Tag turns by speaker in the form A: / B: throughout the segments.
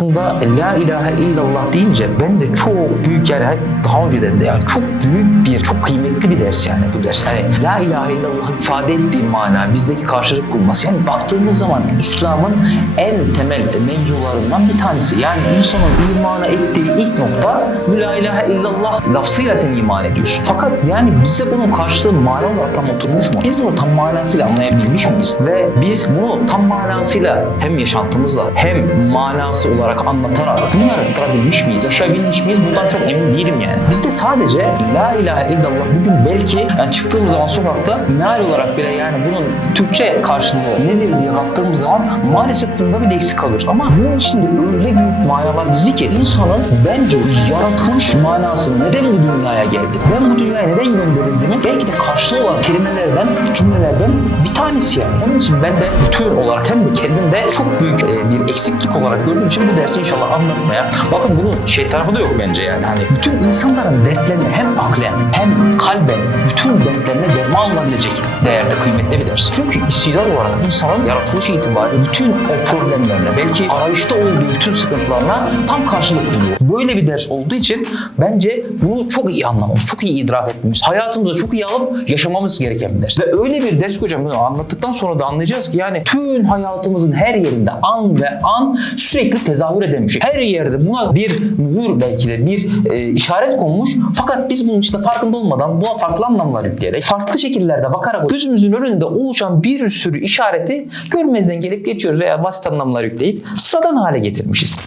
A: Aslında La ilahe illallah deyince ben de çok büyük yani daha önceden de yani çok büyük bir, çok kıymetli bir ders yani bu ders. Yani La ilahe illallah ifade ettiği mana bizdeki karşılık bulması. Yani baktığımız zaman İslam'ın en temel mevzularından bir tanesi. Yani insanın imana ettiği ilk nokta La ilahe illallah lafzıyla sen iman ediyorsun. Fakat yani bize bunun karşılığı mana olarak tam oturmuş mu? Biz bunu tam manasıyla anlayabilmiş miyiz? Ve biz bunu tam manasıyla hem yaşantımızla hem manası olarak anlatarak bunları aktarabilmiş miyiz? Yaşayabilmiş miyiz? Bundan çok emin değilim yani. Bizde sadece La ilahe illallah bugün belki yani çıktığımız zaman sokakta meal olarak bile yani bunun Türkçe karşılığı nedir diye baktığımız zaman maalesef bunda bir eksik kalıyoruz. Ama bunun içinde öyle büyük manalar bizi ki insanın bence yaratılış manasını neden bu dünyaya geldi? Ben bu dünyaya neden gönderildiğimi belki de karşılığı olan kelimelerden, cümlelerden bir tanesi yani. Onun için ben de bütün olarak hem de kendimde çok büyük e, bir eksiklik olarak gördüğüm için bu dersi inşallah anlatmaya. Bakın bunun şey tarafı da yok bence yani. Hani bütün insanların dertlerine hem aklen hem kalben bütün dertlerine derman alınabilecek değerde kıymetli bir ders. Çünkü istihdar olarak insanın yaratılış itibariyle bütün o problemlerine belki arayışta olduğu bütün sıkıntılarına tam karşılık buluyor. Böyle bir ders olduğu için bence bunu çok iyi anlamamız, çok iyi idrak etmemiz, hayatımıza çok iyi alıp yaşamamız gereken bir ders. Ve öyle bir ders hocam bunu anlattıktan sonra da anlayacağız ki yani tüm hayatımızın her yerinde an ve an sürekli tezahür eden bir şey. Her yerde buna bir mühür belki de bir e, işaret konmuş. Fakat biz bunun içinde farkında olmadan buna farklı anlamlar yükleyerek, farklı şekillerde bakarak gözümüzün önünde oluşan bir sürü işareti görmezden gelip geçiyoruz veya basit anlamlar yükleyip sıradan hale getirmişiz.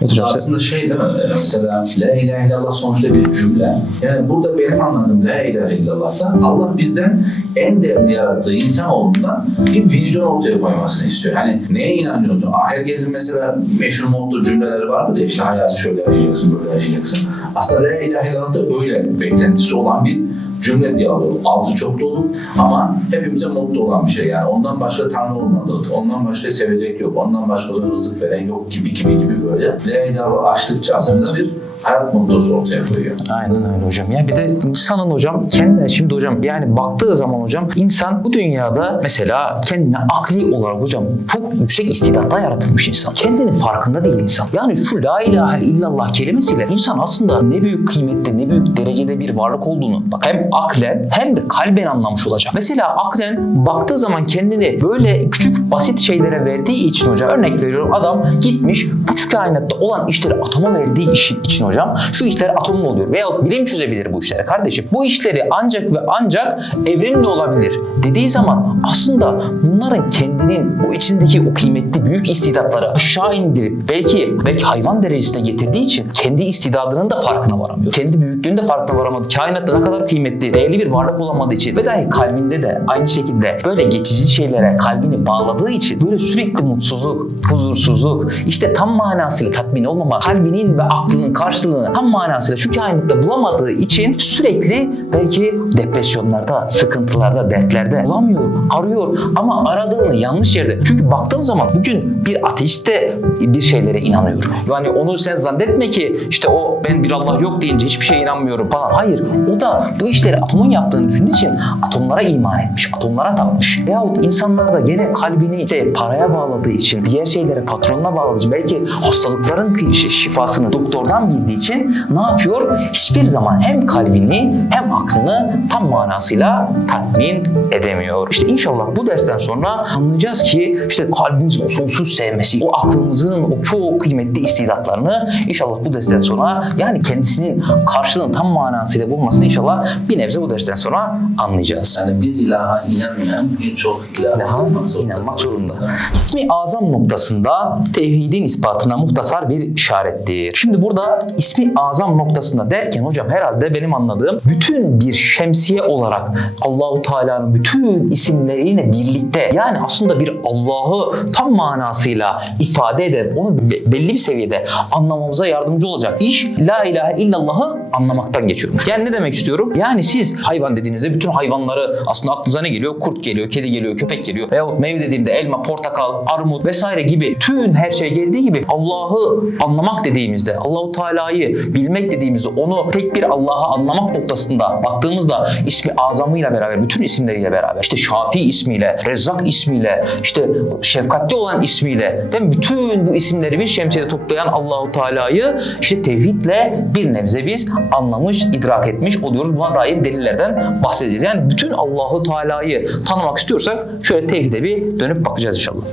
A: Evet hocam,
B: Aslında şey değil mi? Mesela La ilahe illallah sonuçta bir cümle. Yani burada benim anladığım La ilahe illallah'ta Allah bizden en değerli yarattığı insanoğlundan bir vizyon ortaya koymasını istiyor. Hani neye inanıyorsun? Herkesin mesela meşhur modlu cümleleri vardır ya işte hayatı şöyle yaşayacaksın, böyle yaşayacaksın. Aslında La ilahe illallah da öyle beklentisi olan bir cümle diyaloğu. Altı çok dolu ama hepimize mutlu olan bir şey yani. Ondan başka Tanrı olmadı. Ondan başka sevecek yok. Ondan başka rızık veren yok gibi gibi gibi böyle. La ilahe açtıkça aslında bir hayat mutlusu ortaya koyuyor.
A: Aynen öyle hocam. Ya bir de insanın hocam kendine şimdi hocam yani baktığı zaman hocam insan bu dünyada mesela kendine akli olarak hocam çok yüksek istidatla yaratılmış insan. Kendinin farkında değil insan. Yani şu la ilahe illallah kelimesiyle insan aslında ne büyük kıymette ne büyük derecede bir varlık olduğunu bak hem aklen hem de kalben anlamış olacak. Mesela aklen baktığı zaman kendini böyle küçük basit şeylere verdiği için hocam örnek veriyorum adam gitmiş bu kainatta olan işleri atoma verdiği iş için hocam şu işler atomla oluyor veya bilim çözebilir bu işleri kardeşim. Bu işleri ancak ve ancak evrimle olabilir dediği zaman aslında bunların kendinin bu içindeki o kıymetli büyük istidatları aşağı indirip belki belki hayvan derecesine getirdiği için kendi istidadının da farkına varamıyor. Kendi büyüklüğünün de farkına varamadı. Kainatta ne kadar kıymetli, değerli bir varlık olamadığı için ve dahi kalbinde de aynı şekilde böyle geçici şeylere kalbini bağladığı için böyle sürekli mutsuzluk, huzursuzluk, işte tam manasıyla tatmin olmama, kalbinin ve aklının karşılığını tam manasıyla şu kainatta bulamadığı için sürekli belki depresyonlarda, sıkıntılarda, dertlerde bulamıyor, arıyor ama aradığını yanlış yerde. Çünkü baktığım zaman bugün bir ateist de bir şeylere inanıyor. Yani onu sen zannetme ki işte o ben bir Allah yok deyince hiçbir şeye inanmıyorum falan. Hayır. O da bu işleri atomun yaptığını düşündüğü için atomlara iman etmiş, atomlara tapmış. Veyahut insanlar da gene kalbini işte paraya bağladığı için, diğer şeylere patronuna bağladığı için belki hastalıkların şi- şifasını doktordan bildiği için ne yapıyor? Hiçbir zaman hem kalbini hem aklını tam manasıyla tatmin edemiyor. İşte inşallah bu dersten sonra anlayacağız ki işte kalbimizin o sonsuz sevmesi, o aklımızın o çok kıymetli istidatlarını inşallah bu dersten sonra yani kendisinin karşılığını tam manasıyla bulmasını inşallah bir nebze bu dersten sonra anlayacağız.
B: Yani bir ilaha inanmayan birçok ilaha
A: İlaha inanmak zorunda. İsmi azam noktasında tevhidin ispatına muhtasar bir işarettir. Şimdi burada ismi azam noktasında derken hocam herhalde benim anladığım bütün bir şemsiye olarak Allahu Teala'nın bütün isimleriyle birlikte yani aslında bir Allah'ı tam manasıyla ifade eden onu be- belli bir seviyede anlamamıza yardımcı olacak iş la ilahe illallah'ı anlamaktan geçiyormuş. Yani ne demek istiyorum? Yani siz hayvan dediğinizde bütün hayvanları aslında aklınıza ne geliyor? Kurt geliyor, kedi geliyor, köpek geliyor. Veyahut meyve dediğinde elma, portakal, armut vesaire gibi tüm her şey geldiği gibi Allah'ı anlamak dediğimizde, Allahu Teala'yı bilmek dediğimizde onu tek bir Allah'ı anlamak noktasında baktığımızda ismi azamıyla beraber, bütün isimleriyle beraber, işte Şafi ismiyle, Rezzak ismiyle, işte şefkatli olan ismiyle, değil mi? Bütün bu isimleri bir şemsiyede toplayan Allahu Teala'yı işte tevhidle bir nebze biz anlamış, idrak etmiş oluyoruz. Buna dair delillerden bahsedeceğiz. Yani bütün Allahu Teala'yı tanımak istiyorsak şöyle tevhide bir dönüp bakacağız inşallah.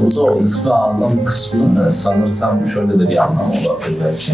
B: Burada o ismi azam kısmı sanırsam şöyle de bir anlam olabilir belki.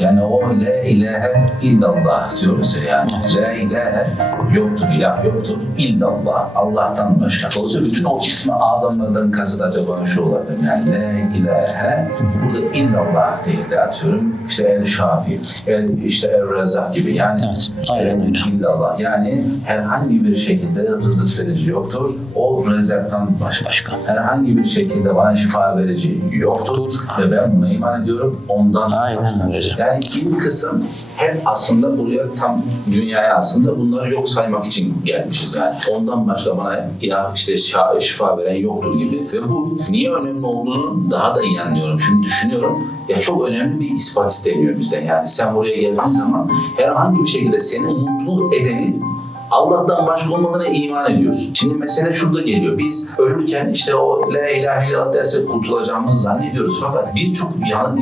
B: Yani o la ilahe illallah diyoruz ya yani. La ilahe yoktur, ilah yoktur. illallah. Allah'tan başka. Dolayısıyla bütün o ismi azamlardan kasıt acaba şu olabilir. Yani la ilahe burada illallah değil de atıyorum. İşte el şafi, el işte el rezak gibi. Yani
A: Evet, aynen öyle.
B: illallah. Yani herhangi bir şekilde rızık verici yoktur. O rezaktan başka.
A: Başka.
B: Herhangi bir şekilde bana şifa verici yoktur. Ve ben buna iman ediyorum. Ondan
A: Aynen öyle.
B: Yani ilk kısım hep aslında buraya tam dünyaya aslında bunları yok saymak için gelmişiz yani. Ondan başka bana ya işte şifa veren yoktur gibi. Ve bu niye önemli olduğunu daha da iyi anlıyorum. Şimdi düşünüyorum ya çok önemli bir ispat isteniyor bizden. Yani sen buraya geldiğin zaman herhangi bir şekilde seni mutlu edenin Allah'tan başka olmadığına iman ediyorsun. Şimdi mesele şurada geliyor. Biz ölürken işte o la ilahe illallah derse kurtulacağımızı zannediyoruz. Fakat birçok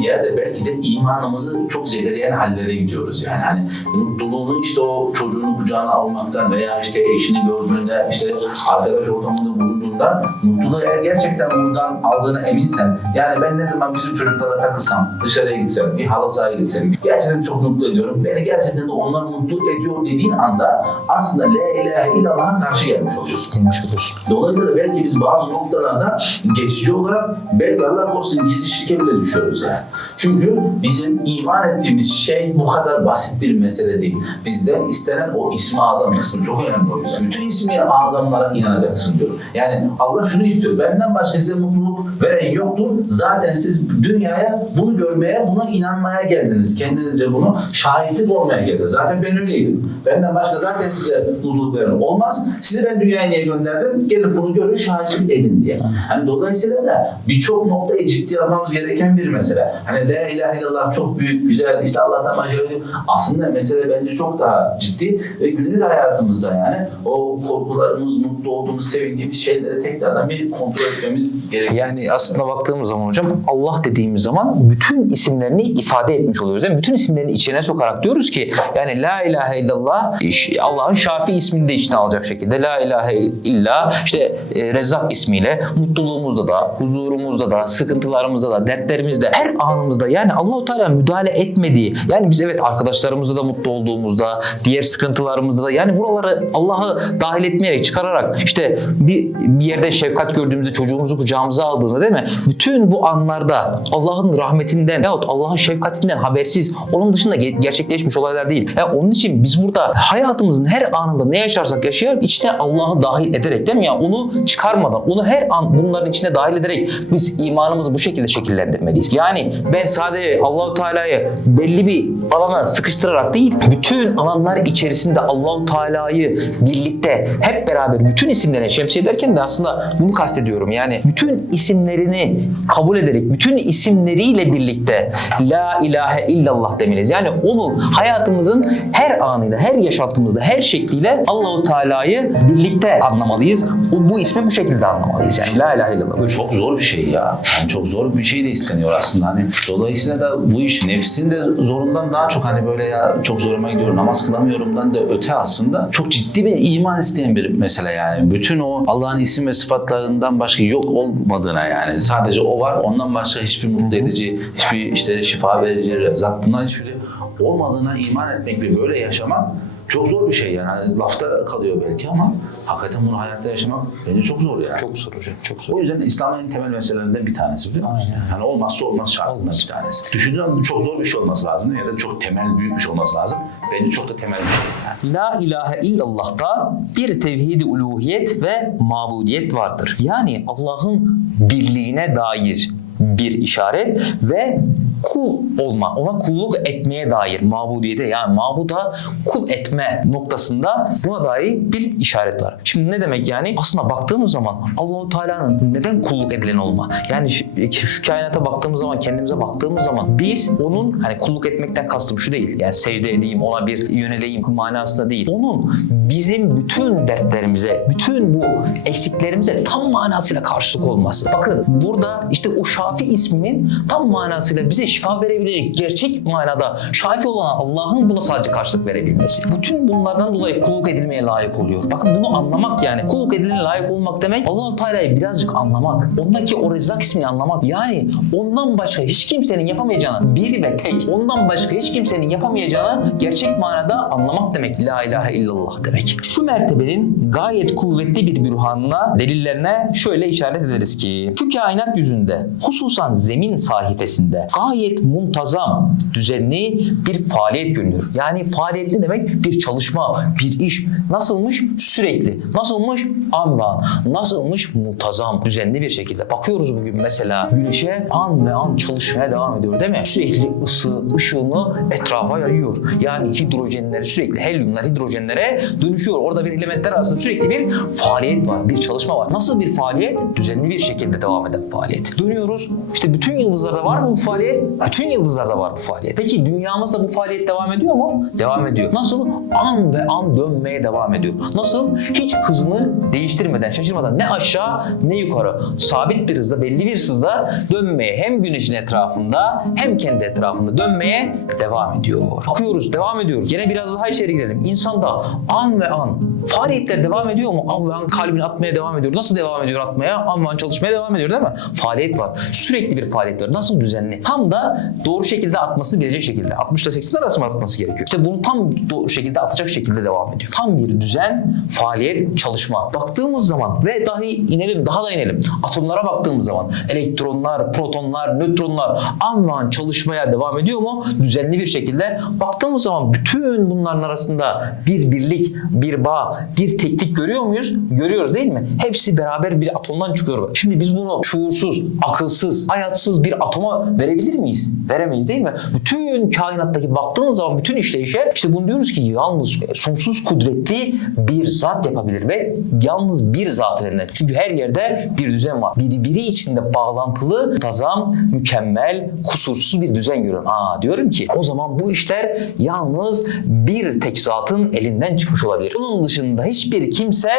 B: yerde belki de imanımızı çok zedeleyen hallere gidiyoruz. Yani hani mutluluğunu işte o çocuğunu kucağına almaktan veya işte eşini gördüğünde işte arkadaş ortamında bulunduğunda mutluluğu eğer gerçekten buradan aldığına eminsen yani ben ne zaman bizim çocuklarla takılsam dışarıya gitsem bir halı sahaya gitsem gerçekten çok mutlu ediyorum. Beni gerçekten de onlar mutlu ediyor dediğin anda aslında la ilahe illallah'a karşı gelmiş oluyorsun.
A: Olmuş olursun.
B: Dolayısıyla belki biz bazı noktalarda geçici olarak belki Allah korusun gizli şirke bile düşüyoruz yani. Çünkü bizim iman ettiğimiz şey bu kadar basit bir mesele değil. Bizden istenen o ismi azam kısmı çok önemli o yüzden. Bütün ismi azamlara inanacaksın diyor. Yani Allah şunu istiyor. Benden başka size mutluluk veren yoktur. Zaten siz dünyaya bunu görmeye, buna inanmaya geldiniz. Kendinizce bunu şahitlik olmaya geldiniz. Zaten ben öyleydim. Benden başka zaten size mutluluk veren olmaz. Sizi ben dünyaya niye gönderdim? Gelin bunu görün, şahitlik edin diye. Hani dolayısıyla da birçok noktayı ciddiye almamız gereken bir mesele. Hani la ilahe illallah çok büyük, güzel, işte Allah'tan başka yok. Aslında mesele bence çok daha ciddi ve günlük hayatımızda yani o korkularımız, mutlu olduğumuz, sevindiğimiz şeyleri tekrardan bir kontrol etmemiz gerekiyor.
A: Yani aslında baktığımız zaman hocam Allah dediğimiz zaman bütün isimlerini ifade etmiş oluyoruz. Değil mi? Bütün isimlerini içine sokarak diyoruz ki yani la ilahe illallah Allah'ın Şafi ismini de içine alacak şekilde la ilahe illa işte e, Rezzak ismiyle mutluluğumuzda da, huzurumuzda da, sıkıntılarımızda da, dertlerimizde her anımızda yani Allahu Teala müdahale etmediği yani biz evet arkadaşlarımızla da mutlu olduğumuzda, diğer sıkıntılarımızda da yani buraları Allah'ı dahil etmeyerek çıkararak işte bir, bir yerde şefkat gördüğümüzde çocuğumuzu kucağımıza aldığında değil mi? Bütün bu anlarda Allah'ın rahmetinden yahut Allah'ın şefkatinden habersiz onun dışında ge- gerçekleşmiş olaylar değil. Yani onun için biz burada hayatımızın her anında ne yaşarsak yaşayalım içine Allah'ı dahil ederek değil mi ya? Onu çıkarmadan, onu her an bunların içine dahil ederek biz imanımızı bu şekilde şekillendirmeliyiz. Yani ben sadece Allahu Teala'yı belli bir alana sıkıştırarak değil, bütün alanlar içerisinde Allahu Teala'yı birlikte hep beraber bütün isimlerine şemsiye ederken de aslında bunu kastediyorum. Yani bütün isimlerini kabul ederek, bütün isimleriyle birlikte La ilahe illallah demeliyiz. Yani onu hayatımızın her anıyla, her yaşantımızda, her şekliyle Allahu Teala'yı birlikte anlamalıyız. O, bu ismi bu şekilde anlamalıyız. Yani La ilahe illallah. Buyur.
B: çok zor bir şey ya. Yani çok zor bir şey de isteniyor aslında. Hani dolayısıyla da bu iş nefsin de zorundan daha çok hani böyle ya çok zoruma gidiyor namaz kılamıyorumdan da öte aslında çok ciddi bir iman isteyen bir mesele yani. Bütün o Allah'ın isim ve sıfatlarından başka yok olmadığına yani. Sadece o var. Ondan başka hiçbir mutlu edici, hiçbir işte şifa verici, rezak bunların hiçbiri olmadığına iman etmek ve böyle yaşamak çok zor bir şey yani. Hani lafta kalıyor belki ama hakikaten bunu hayatta yaşamak bence çok zor yani.
A: Çok zor hocam, çok zor.
B: O yüzden İslam'ın en temel meselelerinden bir tanesi biliyor musun?
A: Aynen.
B: Yani olmazsa olmaz şartından bir tanesi. Düşündüğüm çok zor bir şey olması lazım ya da çok temel büyük bir şey olması lazım. Bence çok da temel bir şey yani.
A: La ilahe illallah'ta bir tevhid-i uluhiyet ve mabudiyet vardır. Yani Allah'ın birliğine dair bir işaret ve kul olma, ona kulluk etmeye dair mabudiyete yani mabuda kul etme noktasında buna dair bir işaret var. Şimdi ne demek yani? Aslında baktığımız zaman Allahu Teala'nın neden kulluk edilen olma? Yani şu, şu kainata baktığımız zaman, kendimize baktığımız zaman biz onun hani kulluk etmekten kastım şu değil. Yani secde edeyim, ona bir yöneleyim manasında değil. Onun bizim bütün dertlerimize, bütün bu eksiklerimize tam manasıyla karşılık olması. Bakın burada işte o Şafi isminin tam manasıyla bize şifa verebilecek gerçek manada şafi olan Allah'ın buna sadece karşılık verebilmesi. Bütün bunlardan dolayı kulluk edilmeye layık oluyor. Bakın bunu anlamak yani kulluk edilmeye layık olmak demek Allah-u Teala'yı birazcık anlamak. Ondaki o Rezzak ismini anlamak. Yani ondan başka hiç kimsenin yapamayacağını bir ve tek ondan başka hiç kimsenin yapamayacağını gerçek manada anlamak demek. La ilahe illallah demek. Şu mertebenin gayet kuvvetli bir bürhanına, delillerine şöyle işaret ederiz ki şu kainat yüzünde hususan zemin sahifesinde gayet muntazam, düzenli bir faaliyet görünüyor. Yani faaliyetli demek bir çalışma, bir iş. Nasılmış? Sürekli. Nasılmış? An ve an. Nasılmış? Muntazam, düzenli bir şekilde. Bakıyoruz bugün mesela güneşe an ve an çalışmaya devam ediyor değil mi? Sürekli ısı, ışığını etrafa yayıyor. Yani hidrojenleri sürekli helyumlar hidrojenlere dönüşüyor. Orada bir elementler arasında sürekli bir faaliyet var, bir çalışma var. Nasıl bir faaliyet? Düzenli bir şekilde devam eden faaliyet. Dönüyoruz. İşte bütün yıldızlarda var mı bu faaliyet? Bütün yıldızlarda var bu faaliyet. Peki dünyamızda bu faaliyet devam ediyor mu? Devam ediyor. Nasıl? An ve an dönmeye devam ediyor. Nasıl? Hiç hızını değiştirmeden, şaşırmadan ne aşağı ne yukarı sabit bir hızda, belli bir hızda dönmeye hem güneşin etrafında hem kendi etrafında dönmeye devam ediyor. Bakıyoruz, devam ediyoruz. Gene biraz daha içeri girelim. İnsanda an ve an faaliyetler devam ediyor mu? An ve an kalbini atmaya devam ediyor. Nasıl devam ediyor atmaya? An ve an çalışmaya devam ediyor değil mi? Faaliyet var. Sürekli bir faaliyet var. Nasıl düzenli? Tam da doğru şekilde atmasını bilecek şekilde. 60 ile 80 arası mı atması gerekiyor? İşte bunu tam doğru şekilde atacak şekilde devam ediyor. Tam bir düzen, faaliyet, çalışma. Baktığımız zaman ve dahi inelim, daha da inelim. Atomlara baktığımız zaman elektronlar, protonlar, nötronlar an ve an çalışmaya devam ediyor mu? Düzenli bir şekilde. Baktığımız zaman bütün bunların arasında bir birlik, bir bağ, bir teklik görüyor muyuz? Görüyoruz değil mi? Hepsi beraber bir atomdan çıkıyor. Şimdi biz bunu şuursuz, akılsız, hayatsız bir atoma verebilir miyiz? Veremeyiz değil mi? Bütün kainattaki baktığınız zaman bütün işleyişe işte bunu diyoruz ki yalnız sonsuz kudretli bir zat yapabilir ve yalnız bir zat elinden. Çünkü her yerde bir düzen var. Birbiri içinde bağlantılı, muntazam, mükemmel, kusursuz bir düzen görüyorum. Aa diyorum ki o zaman bu işler yalnız bir tek zatın elinden çıkmış olabilir. Bunun dışında hiçbir kimse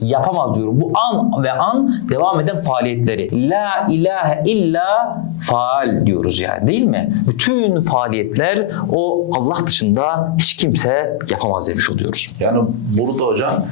A: yapamaz diyorum. Bu an ve an devam eden faaliyetleri. La ilahe illa faal diyoruz yani değil mi? Bütün faaliyetler o Allah dışında hiç kimse yapamaz demiş oluyoruz.
B: Yani burada hocam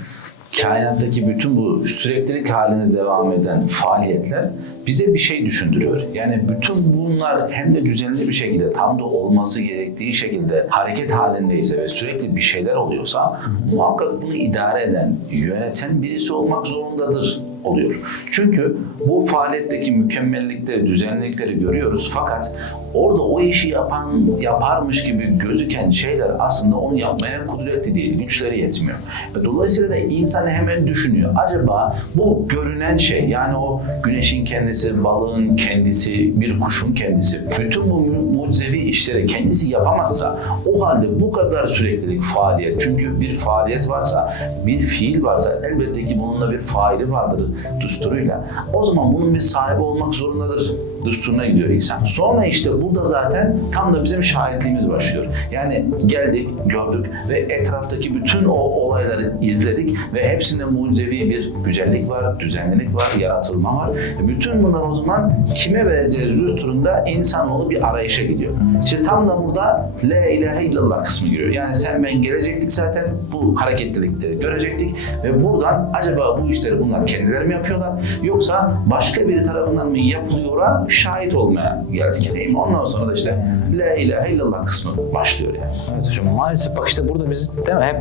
B: kainattaki bütün bu süreklilik halinde devam eden faaliyetler bize bir şey düşündürüyor. Yani bütün bunlar hem de düzenli bir şekilde tam da olması gerektiği şekilde hareket halindeyse ve sürekli bir şeyler oluyorsa muhakkak bunu idare eden, yöneten birisi olmak zorundadır oluyor. Çünkü bu faaliyetteki mükemmellikleri, düzenlilikleri görüyoruz fakat orada o işi yapan yaparmış gibi gözüken şeyler aslında onu yapmaya kudretli değil, güçleri yetmiyor. Ve Dolayısıyla da insan hemen düşünüyor. Acaba bu görünen şey yani o güneşin kendisi, balığın kendisi, bir kuşun kendisi bütün bu mu- mucizevi işleri kendisi yapamazsa o halde bu kadar süreklilik faaliyet çünkü bir faaliyet varsa bir fiil varsa elbette ki bunun da bir faili vardır düsturuyla. O zaman bunun bir sahibi olmak zorundadır düsturuna gidiyor insan. Sonra işte burada zaten tam da bizim şahitliğimiz başlıyor. Yani geldik, gördük ve etraftaki bütün o olayları izledik ve hepsinde mucizevi bir güzellik var, düzenlilik var, yaratılma var. E bütün bunlar o zaman kime vereceğiz düsturunda insanoğlu bir arayışa gidiyor. İşte tam da burada La ilahe illallah kısmı giriyor. Yani sen ben gelecektik zaten bu hareketlilikleri görecektik ve buradan acaba bu işleri bunlar kendileri mi yapıyorlar yoksa başka biri tarafından mı yapılıyor'a şahit olmaya geldik değil mi? Ondan sonra da işte La ilahe illallah kısmı başlıyor yani.
A: Evet hocam maalesef bak işte burada biz değil mi hep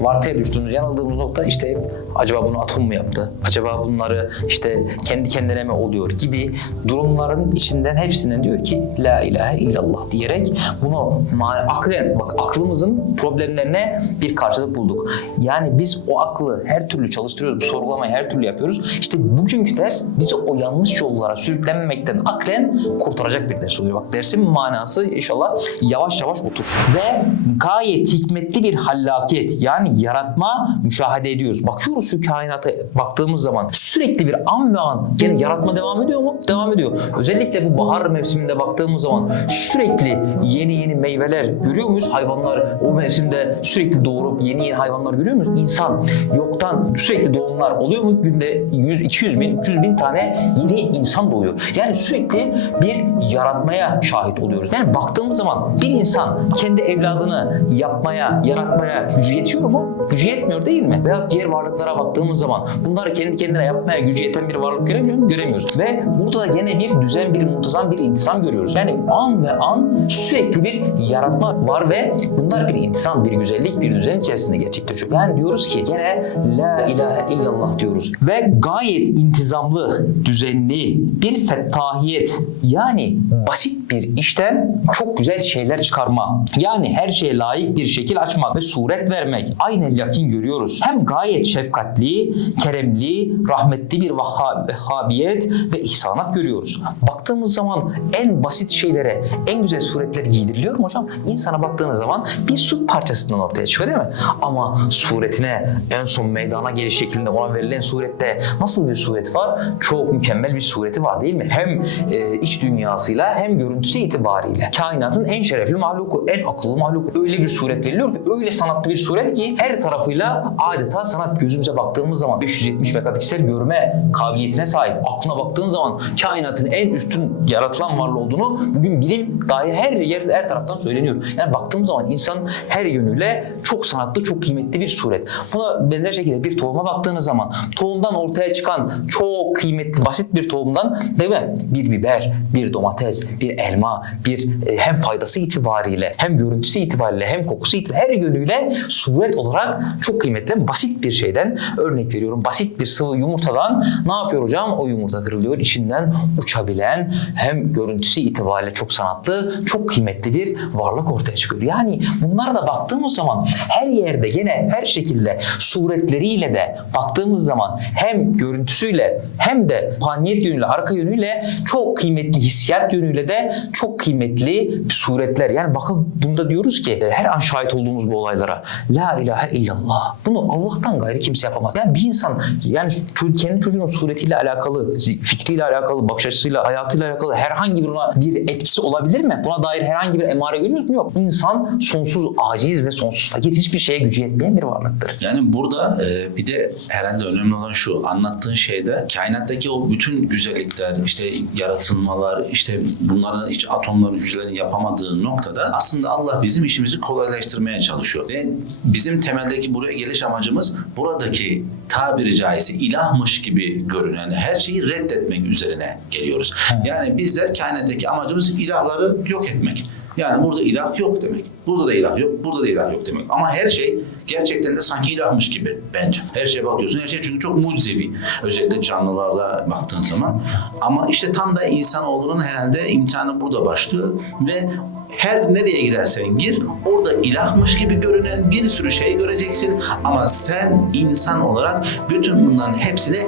A: vartıya düştüğümüz yanıldığımız nokta işte hep acaba bunu atom mu yaptı? Acaba bunları işte kendi kendine mi oluyor gibi durumların içinden hepsinden diyor ki la ilahe illallah diyerek bunu aklen bak aklımızın problemlerine bir karşılık bulduk. Yani biz o aklı her türlü çalıştırıyoruz bu sorgulamayı her türlü yapıyoruz. İşte bugünkü ders bizi o yanlış yollara sürüklenmemekten aklen kurtaracak bir ders oluyor. Bak dersin manası inşallah yavaş yavaş otursun. Ve gayet hikmetli bir hallaket yani yaratma müşahede ediyoruz. Bakıyoruz şu kainata baktığımız zaman sürekli bir an ve an gene yaratma devam ediyor mu? Devam ediyor. Özellikle bu bahar mevsiminde baktığımız zaman sürekli yeni yeni meyveler görüyor muyuz? Hayvanlar o mevsimde sürekli doğurup yeni yeni hayvanlar görüyor muyuz? İnsan yoktan sürekli doğumlar oluyor mu? Günde 100, 200 bin, 300 bin tane yeni insan doğuyor. Yani sürekli bir yaratmaya şahit oluyoruz. Yani baktığımız zaman bir insan kendi evladını yapmaya, yaratmaya gücü yetiyor mu? Gücü yetmiyor değil mi? Veya diğer varlıklara baktığımız zaman bunları kendi kendine yapmaya gücü yeten bir varlık göremiyor mu? Göremiyoruz. Ve burada da gene bir düzen, bir muntazam bir intisam görüyoruz. Yani an ve an sürekli bir yaratma var ve bunlar bir intisam, bir güzellik, bir düzen içerisinde gerçekleşiyor. Yani diyoruz ki gene La ilahe illallah diyoruz. Ve gayet intizamlı, düzenli bir fettahiyet. Yani basit bir işten çok güzel şeyler çıkarma. Yani her şeye layık bir şekil açmak ve suret vermek. Aynen yakin görüyoruz. Hem gayet şefkatli, keremli, rahmetli bir vehhabiyet ve ihsanat görüyoruz. Baktığımız zaman en basit şeylere en güzel suretler giydiriliyor mu hocam? İnsana baktığınız zaman bir süt parçasından ortaya çıkıyor değil mi? Ama suretine en son meydana geliş şeklinde ona verilen surette nasıl bir suret var? Çok mükemmel bir sureti var değil mi? Hem e, iç dünyasıyla hem görüntüsü itibariyle. Kainatın en şerefli mahluku, en akıllı mahluku. Öyle bir suret veriliyor ki öyle sanatlı bir suret ki her tarafıyla adeta sanat gözümüze baktığımız zaman 570 megapiksel görme kabiliyetine sahip. Aklına baktığın zaman kainatın en üstün yaratılan varlığı olduğunu bugün bilim dahi her yer her taraftan söyleniyor. Yani baktığımız zaman insan her yönüyle çok sanatlı, çok kıymetli bir suret. Buna benzer şekilde bir tohuma baktığınız zaman tohumdan ortaya çıkan çok kıymetli, basit bir tohumdan değil mi? Bir biber, bir domates, bir elma, bir e, hem faydası itibariyle hem görüntüsü itibariyle hem kokusu itibariyle her yönüyle suret olarak çok kıymetli, basit bir şeyden örnek veriyorum. Basit bir sıvı yumurtadan ne yapıyor hocam? O yumurta kırılıyor. içinden uçabilen hem görüntüsü itibariyle çok sanatlı, çok kıymetli bir varlık ortaya çıkıyor. Yani bunlara da baktığımız zaman her yerde gene her şekilde suretleriyle de baktığımız zaman hem görüntüsüyle hem de ruhaniyet yönüyle, arka yönüyle çok kıymetli hissiyat yönüyle de çok kıymetli suretler. Yani bakın bunda diyoruz ki e, her an şahit olduğumuz bu olaylara La ilahe illallah. Bunu Allah'tan gayrı kimse yapamaz. Yani bir insan yani kendi çocuğunun suretiyle alakalı, fikriyle alakalı, bakış açısıyla, hayatıyla alakalı herhangi bir ona bir etkisi olabilir mi? Buna dair herhangi bir emare görüyoruz mu? Yok. İnsan sonsuz aciz ve sonsuz fakir hiçbir şeye gücü yetmeyen bir varlıktır.
B: Yani burada e, bir de herhalde önemli olan şu anlattığın şeyde kainattaki o bütün güzellikler işte yaratılmalar işte bunların hiç atomların hücrelerin yapamadığı noktada aslında Allah bizim işimizi kolaylaştırmaya çalışıyor. Ve bizim temeldeki buraya geliş amacımız buradaki tabiri caizse ilahmış gibi görünen her şeyi reddetmek üzerine geliyoruz. Yani bizler kainattaki amacımız ilahları yok etmek. Yani burada ilah yok demek. Burada da ilah yok, burada da ilah yok demek. Ama her şey gerçekten de sanki ilahmış gibi bence. Her şeye bakıyorsun, her şey çünkü çok mucizevi. Özellikle canlılarla baktığın zaman. Ama işte tam da insanoğlunun herhalde imtihanı burada başlıyor ve her nereye girersen gir orada ilahmış gibi görünen bir sürü şey göreceksin ama sen insan olarak bütün bunların hepsini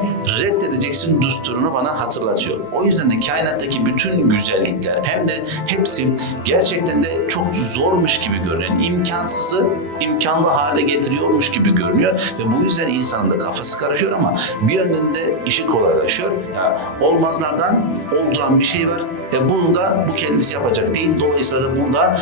B: reddedeceksin düsturunu bana hatırlatıyor. O yüzden de kainattaki bütün güzellikler hem de hepsi gerçekten de çok zormuş gibi görünen imkansızı imkanlı hale getiriyormuş gibi görünüyor ve bu yüzden insanın da kafası karışıyor ama bir yönden de işi kolaylaşıyor. Yani olmazlardan olduran bir şey var ve bunu da bu kendisi yapacak değil. Dolayısıyla da burada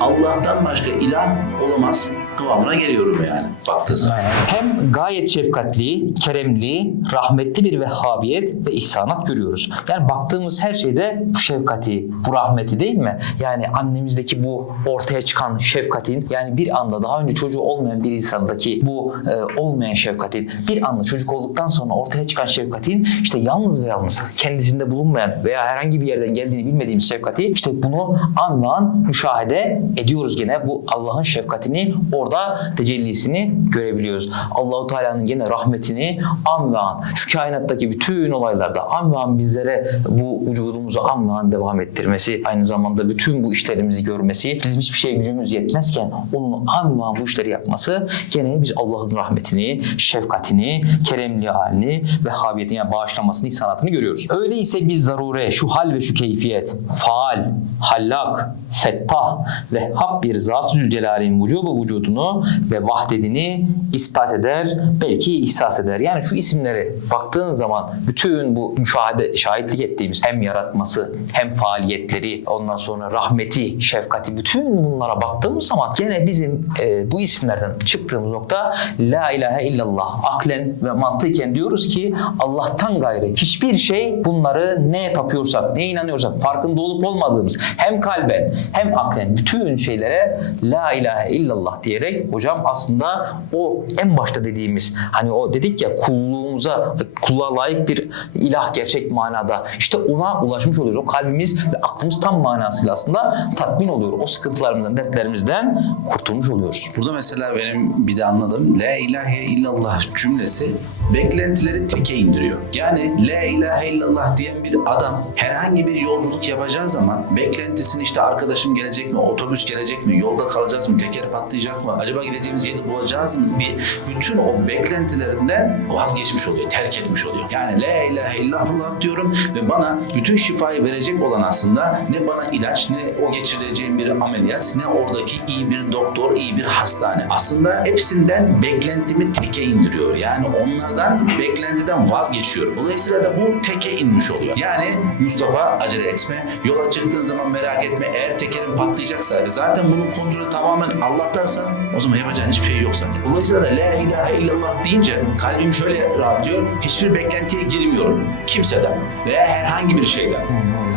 B: Allah'tan başka ilah olamaz kıvamına geliyorum yani baktığı zaman.
A: Hem gayet şefkatli, keremli, rahmetli bir vehhabiyet ve ihsanat görüyoruz. Yani baktığımız her şeyde bu şefkati, bu rahmeti değil mi? Yani annemizdeki bu ortaya çıkan şefkatin yani bir anda daha önce çocuğu olmayan bir insandaki bu e, olmayan şefkatin bir anda çocuk olduktan sonra ortaya çıkan şefkatin işte yalnız ve yalnız kendisinde bulunmayan veya herhangi bir yerden geldiğini bilmediğimiz şefkati işte bunu an ve an müşahede ediyoruz gene bu Allah'ın şefkatini orada tecellisini görebiliyoruz. Allahu Teala'nın gene rahmetini an ve an şu kainattaki bütün olaylarda an ve an bizlere bu vücudumuzu an ve an devam ettirmesi aynı zamanda bütün bu işlerimizi görmesi bizim hiçbir şeye gücümüz yetmezken onun an ve an bu işleri yapması gene biz Allah'ın rahmetini, şefkatini, keremli halini ve habiyetini yani bağışlamasını, ihsanatını görüyoruz. Öyleyse biz zarure, şu hal ve şu keyfiyet, faal, hallak, fettah ve hab bir zat Zülcelal'in vücubu vücudunu ve vahdedini ispat eder, belki ihsas eder. Yani şu isimleri baktığın zaman bütün bu müşahede, şahitlik ettiğimiz hem yaratması hem faaliyetleri, ondan sonra rahmeti, şefkati bütün bunlara baktığımız zaman gene bizim e, bu isimlerden çıktığımız nokta La ilahe illallah aklen ve mantıken diyoruz ki Allah'tan gayrı hiçbir şey bunları neye tapıyorsak, neye inanıyorsak farkında olup olmadığımız hem kalben hem aklen bütün şeylere La ilahe illallah diyerek hocam aslında o en başta dediğimiz hani o dedik ya kulluğumuza kulluğa layık bir ilah gerçek manada işte ona ulaşmış oluyoruz. O kalbimiz ve aklımız tam manasıyla aslında tatmin oluyor. O sıkıntılarımızdan, dertlerimizden kurtulmuş oluyoruz.
B: Burada mesela benim bir de anladığım La ilahe illallah cümlesi beklentileri teke indiriyor. Yani La ilahe illallah diyen bir adam herhangi bir yolculuk yapacağı zaman beklentisini işte arkadaşım gelecek mi, otobüs gelecek mi, yolda kalacağız mı, teker patlayacak mı, acaba gideceğimiz yeri bulacağız mı? Bir, bütün o beklentilerinden vazgeçmiş oluyor, terk etmiş oluyor. Yani La ilahe illallah diyorum ve bana bütün şifayı verecek olan aslında ne bana ilaç, ne o geçireceğim bir ameliyat, ne oradaki iyi bir doktor, iyi bir hastane. Aslında hepsinden beklentimi teke indiriyor. Yani onlardan beklentiden vazgeçiyorum. Dolayısıyla da bu teke inmiş oluyor. Yani Mustafa acele etme. Yola çıktığın zaman merak etme. Eğer tekerin patlayacaksa zaten bunun kontrolü tamamen Allah'tansa o zaman yapacağın hiçbir şey yok zaten. Dolayısıyla da La ilahe illallah deyince kalbim şöyle rahatlıyor. Hiçbir beklentiye girmiyorum. Kimseden veya herhangi bir şeyden.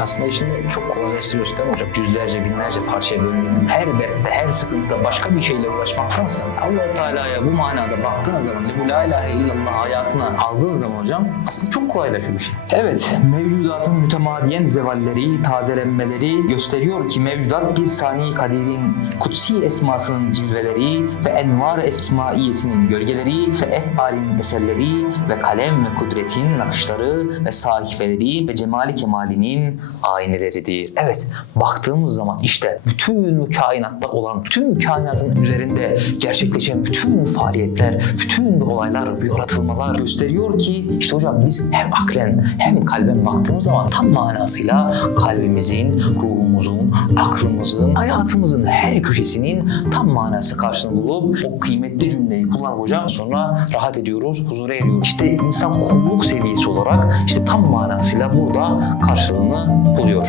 A: Aslında işini çok kolaylaştırıyorsun değil mi hocam? Yüzlerce, binlerce parçaya bölünüp her dertte, her sıkıntıda başka bir şeyle uğraşmaktansa allah Teala'ya bu manada baktığın zaman bu la ilahe illallah hayatına aldığın zaman hocam aslında çok kolaylaşıyor bir şey. Evet, mevcudatın mütemadiyen zevalleri, tazelenmeleri gösteriyor ki mevcudat bir sani kadirin kutsi esmasının cilveleri ve envar esmaiyesinin gölgeleri ve efalin eserleri ve kalem ve kudretin nakışları ve sahifeleri ve cemali kemalinin ayneleridir. Evet, baktığımız zaman işte bütün kainatta olan, bütün kainatın üzerinde gerçekleşen bütün faaliyetler, bütün olaylar, bu yaratılmalar gösteriyor ki işte hocam biz hem aklen hem kalben baktığımız zaman tam manasıyla kalbimizin, ruhumuzun, aklımızın, hayatımızın her köşesinin tam manasında karşılığını bulup o kıymetli cümleyi kullanıp hocam sonra rahat ediyoruz, huzura eriyoruz. İşte insan kulluk seviyesi olarak işte tam manasıyla burada karşılığını buluyor.